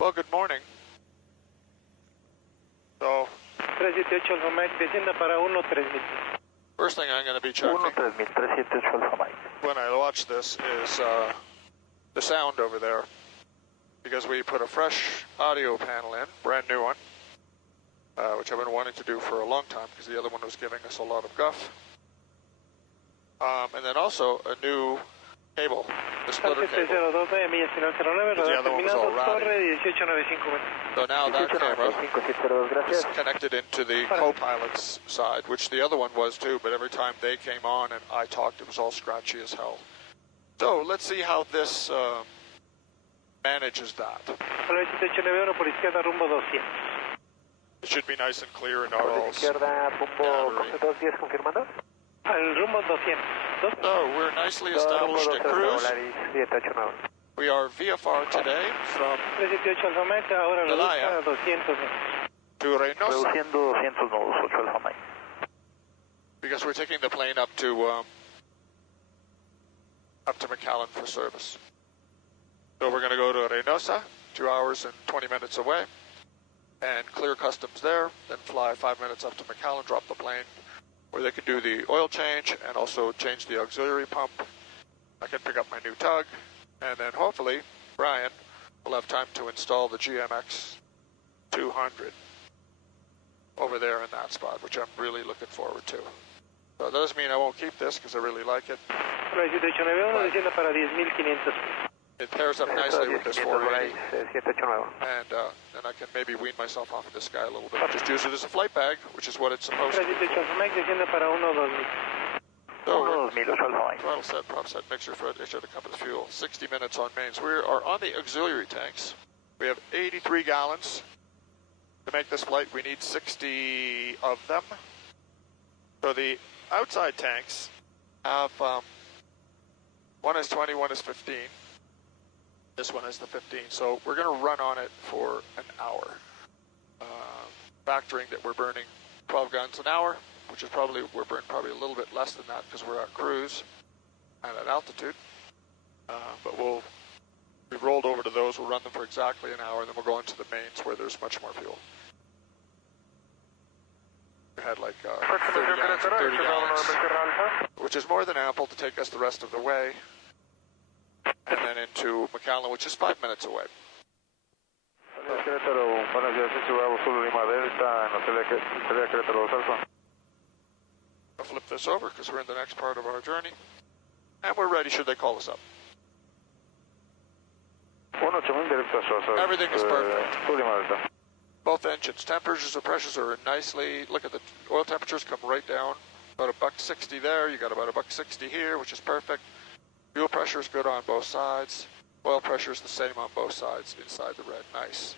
Well, good morning. So, 378 Alfa Mike, descienda para 13000. first thing I'm going to be checking 13000, 378 Alfa Mike. when I watch this is the sound over there, because we put a fresh audio panel in, brand new one, which I've been wanting to do for a long time because the other one was giving us a lot of guff. And then also a new cable, the splitter cable. The other one was all rotted. So now that camera is connected into the co-pilot's side, which the other one was too, but every time they came on and I talked, it was all scratchy as hell. So let's see how this manages that. It should be nice and clear and not all So we're nicely established at cruise. We are VFR today from Celaya to Reynosa, because we're taking the plane up to McAllen for service. So we're going to go to Reynosa, 2 hours and 20 minutes away, and clear customs there, then fly 5 minutes up to McAllen, drop the plane, where they can do the oil change and also change the auxiliary pump. I can pick up my new tug, and then hopefully Brian will have time to install the GMX 200 over there in that spot, which I'm really looking forward to. So it doesn't mean I won't keep this because I really like it. It pairs up nicely with this 480, and then I can maybe wean myself off of this guy a little bit. Just use it as a flight bag, which is what it's supposed to be. So, throttle set, prop set, mixer for to cover the fuel. 60 minutes on mains. We are on the auxiliary tanks. We have 83 gallons. To make this flight, we need 60 of them. So the outside tanks have, one is 20, one is 15. This one is the 15, so we're going to run on it for an hour, factoring that we're burning 12 gallons an hour, which is probably, we're burning probably a little bit less than that because we're at cruise and at altitude, but we rolled over to those, we'll run them for exactly an hour, and then we'll go into the mains where there's much more fuel. We had like 30 gallons, which is more than ample to take us the rest of the way. And then into McAllen, which is 5 minutes away. I'll flip this over because we're in the next part of our journey. And we're ready should they call us up. Everything is perfect. Both engines, temperatures and pressures are nicely, look at the oil temperatures come right down. About $160 there, you got about $160 here, which is perfect. Fuel pressure is good on both sides. Oil pressure is the same on both sides inside the red. Nice.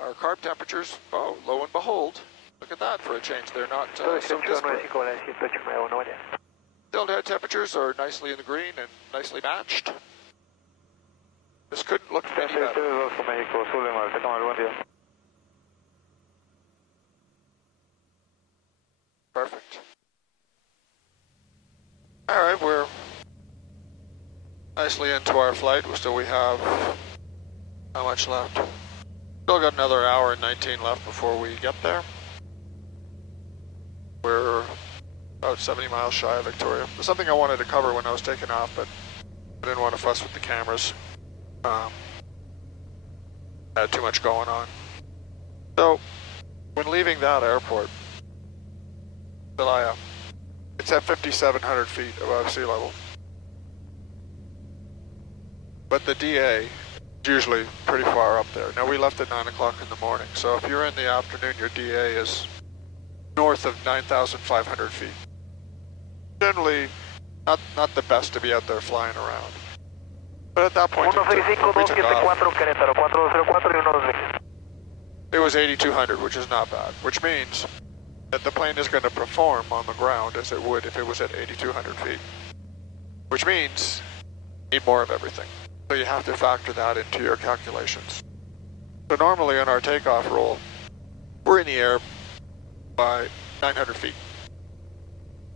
Our carb temperatures, oh, lo and behold, look at that for a change. They're not so disparate. Still head temperatures are nicely in the green and nicely matched. This couldn't look any better. Perfect. All right, we're nicely into our flight, so we have, how much left? Still got another hour and 19 left before we get there. We're about 70 miles shy of Victoria. There's something I wanted to cover when I was taking off, but I didn't want to fuss with the cameras. I had too much going on. So, when leaving that airport, Celaya, it's at 5,700 feet above sea level. But the DA is usually pretty far up there. Now we left at 9 o'clock in the morning, so if you're in the afternoon, your DA is north of 9,500 feet. Generally, not the best to be out there flying around. But at that point, it was 8,200, which is not bad, which means that the plane is going to perform on the ground as it would if it was at 8,200 feet. Which means you need more of everything. So you have to factor that into your calculations. So normally on our takeoff roll, we're in the air by 900 feet.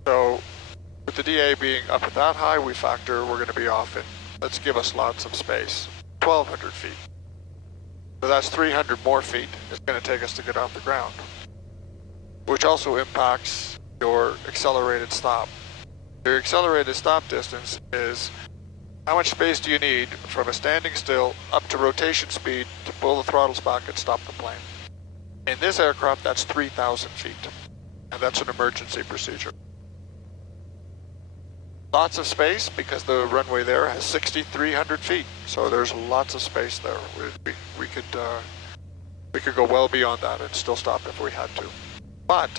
So with the DA being up at that high, we factor we're going to be off in, let's give us lots of space, 1,200 feet. So that's 300 more feet it's going to take us to get off the ground, which also impacts your accelerated stop. Your accelerated stop distance is how much space do you need from a standing still up to rotation speed to pull the throttles back and stop the plane. In this aircraft, that's 3,000 feet, and that's an emergency procedure. Lots of space because the runway there has 6,300 feet, so there's lots of space there. We could go well beyond that and still stop if we had to. But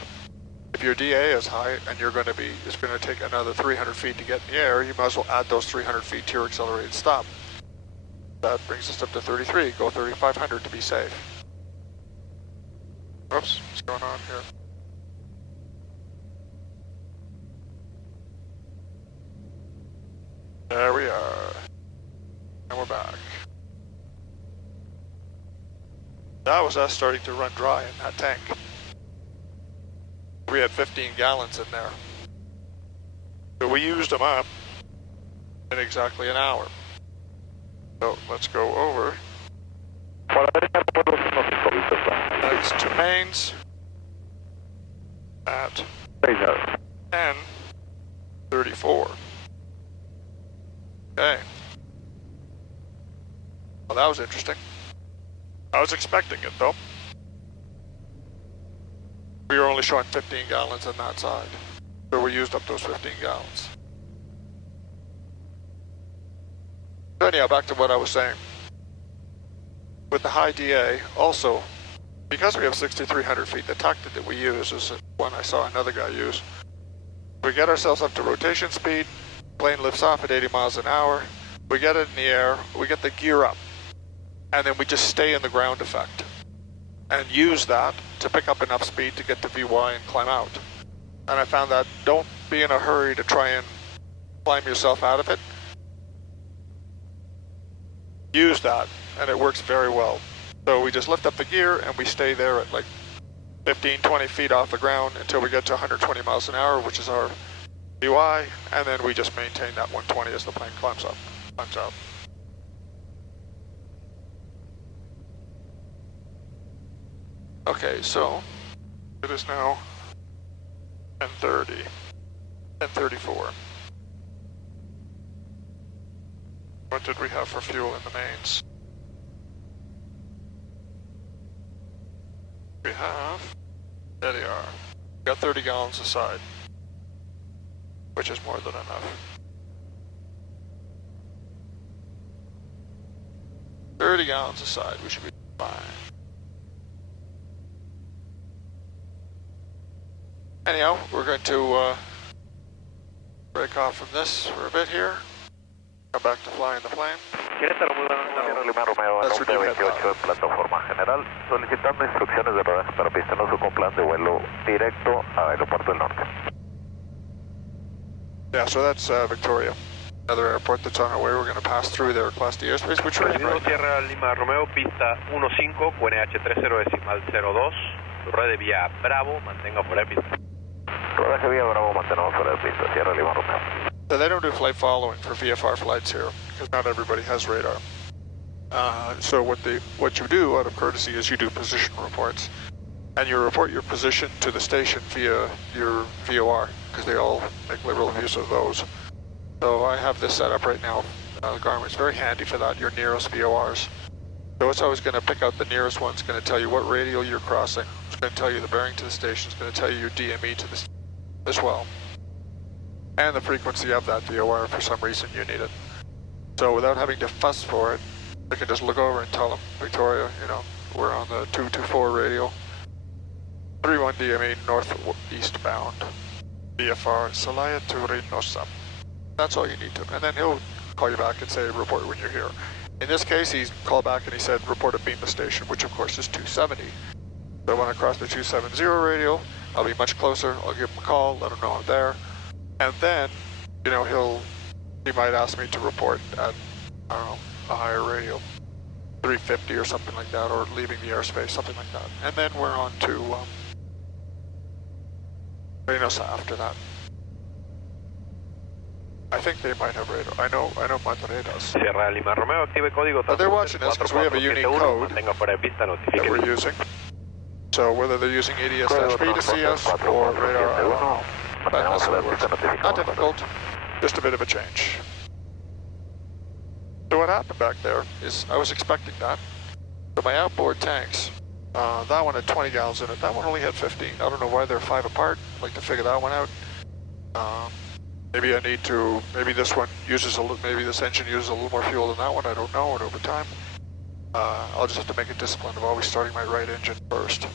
if your DA is high and it's going to take another 300 feet to get in the air, you might as well add those 300 feet to your accelerated stop. That brings us up to 33. Go 3,500 to be safe. Oops, what's going on here? There we are. And we're back. That was us starting to run dry in that tank. We had 15 gallons in there. So we used them up in exactly an hour. So let's go over. Next to mains at 10:34. Okay. Well, that was interesting. I was expecting it though. We were only showing 15 gallons on that side. So we used up those 15 gallons. So anyhow, back to what I was saying. With the high DA, also, because we have 6,300 feet, the tactic that we use is one I saw another guy use. We get ourselves up to rotation speed, plane lifts off at 80 miles an hour, we get it in the air, we get the gear up, and then we just stay in the ground effect and use that to pick up enough speed to get to VY and climb out. And I found that don't be in a hurry to try and climb yourself out of it. Use that, and it works very well. So we just lift up the gear and we stay there at like 15, 20 feet off the ground until we get to 120 miles an hour, which is our VY, and then we just maintain that 120 as the plane climbs out. Okay, so it is now 10:30, 10:34. What did we have for fuel in the mains? We have, there they are. We got 30 gallons aside, which is more than enough. 30 gallons aside, we should be fine. Anyhow, we're going to break off from this for a bit here. Come back to flying the plane. Querétaro, muy buenas noches. Lima Romeo, nombre 28 en plataforma general, solicitando instrucciones de rodaje para pista no su plan de vuelo directo a Aeropuerto del Norte. Yeah, so that's Victoria, another airport that's on our way. We're going to pass through their Class D airspace, which we're in right now. Sierra Lima Romeo, pista 15, QNH 30.02, ruede vía Bravo, mantenga fuera de pista. Rodaje vía Bravo, mantenemos fuera de pista, Sierra Lima Romeo. So they don't do flight following for VFR flights here, because not everybody has radar. So what you do out of courtesy is you do position reports, and you report your position to the station via your VOR, because they all make liberal use of those. So I have this set up right now. Garmin's very handy for that, your nearest VORs. So it's always going to pick out the nearest one. It's going to tell you what radial you're crossing. It's going to tell you the bearing to the station. It's going to tell you your DME to the station as well. And the frequency of that VOR, for some reason you need it. So without having to fuss for it, I can just look over and tell them, Victoria, you know, we're on the 224 radial, 31 DME northeast bound, VFR, Celaya to Reynosa. That's all you need to. And then he'll call you back and say, report when you're here. In this case, he called back and he said, report at Beam station, which of course is 270. So when I cross the 270 radial, I'll be much closer. I'll give him a call, let him know I'm there. And then, you know, he might ask me to report at, I don't know, a higher radial, 350 or something like that, or leaving the airspace, something like that. And then we're on to Reynosa after that. I think they might have radar. I know Monterrey does. Sierra Lima Romeo, active código. But they're watching us because we have a unique code Mantenga fuera de pista, that we're using. So whether they're using ADS-B to see us or radar, I don't know. But that's how it works. Not difficult, just a bit of a change. So what happened back there is I was expecting that. So my outboard tanks, that one had 20 gallons in it. That one only had 15. I don't know why they're 5 apart. I'd like to figure that one out. Maybe I need to, maybe this one uses a little, maybe this engine uses a little more fuel than that one. I don't know, and over time, I'll just have to make a discipline of always starting my right engine first.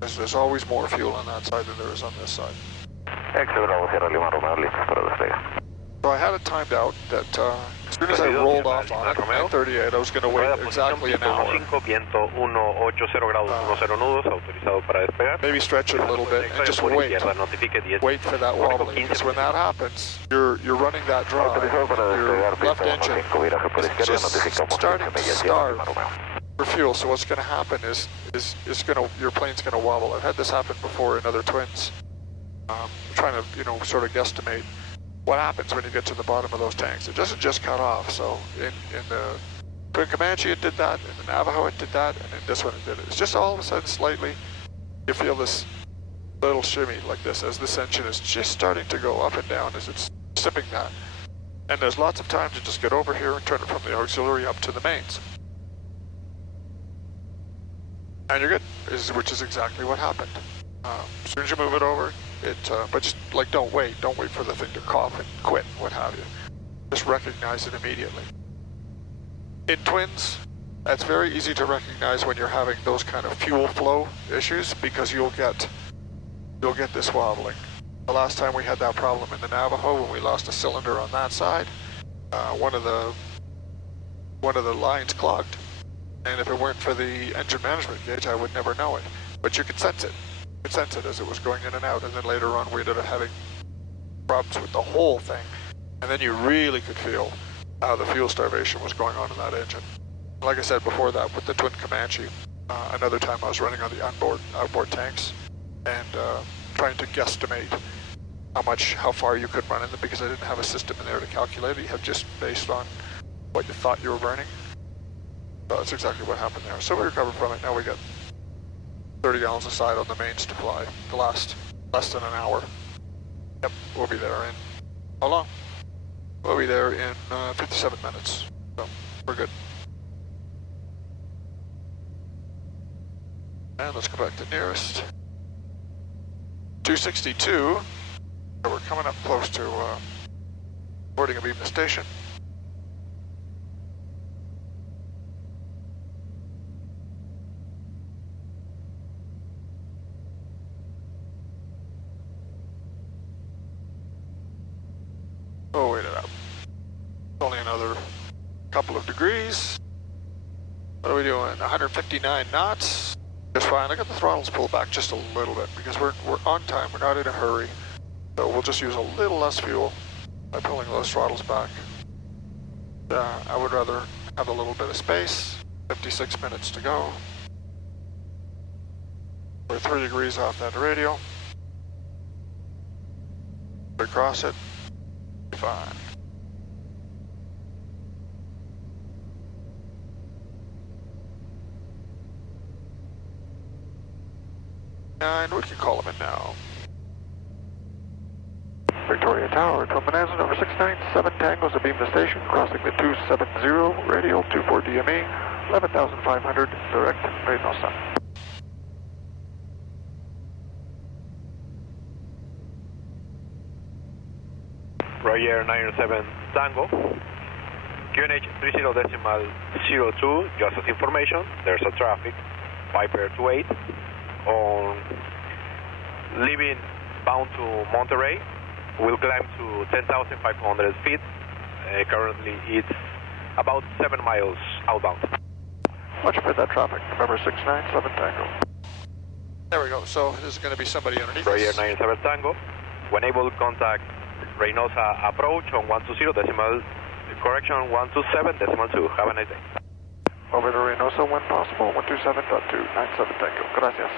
There's always more fuel on that side than there is on this side. So I had it timed out that as soon as I rolled off on it, 9:38, I was going to wait exactly an hour. Maybe stretch it a little bit and just wait for that wobbling. Because when that happens, you're running that drive, your left engine is just starting to starve for fuel. So what's going to happen is your plane's going to wobble. I've had this happen before in other twins. I'm trying to sort of guesstimate what happens when you get to the bottom of those tanks. It doesn't just cut off. So in the Twin Comanche it did that, in the Navajo it did that, and in this one it did it. It's just all of a sudden slightly, you feel this little shimmy like this as this engine is just starting to go up and down as it's sipping that. And there's lots of time to just get over here and turn it from the auxiliary up to the mains. And you're good, which is exactly what happened. As soon as you move it over, but just like don't wait for the thing to cough and quit, what have you. Just recognize it immediately. In twins, that's very easy to recognize when you're having those kind of fuel flow issues because you'll get this wobbling. The last time we had that problem in the Navajo when we lost a cylinder on that side, one of the lines clogged, and if it weren't for the engine management gauge, I would never know it. But you could sense it. You could sense it as it was going in and out, and then later on we ended up having problems with the whole thing, and then you really could feel how the fuel starvation was going on in that engine. Like I said before that, with the Twin Comanche, another time I was running on the outboard tanks and trying to guesstimate how far you could run in them because I didn't have a system in there to calculate it. You have just based on what you thought you were burning. So that's exactly what happened there. So we recovered from it. Now we got 30 gallons aside on the mains to fly to last less than an hour. Yep, we'll be there in, how long? We'll be there in 57 minutes. So we're good. And let's go back to nearest. 262. We're coming up close to boarding a beam to station. Oh, wait it out. Only another couple of degrees. What are we doing? 159 knots. Just fine. I got the throttles pulled back just a little bit because we're on time. We're not in a hurry. So we'll just use a little less fuel by pulling those throttles back. I would rather have a little bit of space. 56 minutes to go. We're 3 degrees off that radio. We cross it. Fine. And we can call them in now. Victoria Tower, Twin Bonanza, number 697, Tango's a beam to station, crossing the 270, radial 24 DME, 11,500, direct Reynosa. Roger 97 Tango, QNH 30.02, just as information, there's a traffic, Viper 28, on leaving bound to Monterrey, we'll climb to 10,500 feet, currently it's about 7 miles outbound. Watch for that traffic, November 697 Tango. There we go, so there's going to be somebody underneath Roger us. 97 Tango, when able contact Reynosa approach on 120 decimal, correction 127.2. Have a nice day. Over to Reynosa when possible, 127.297 Tango. Gracias.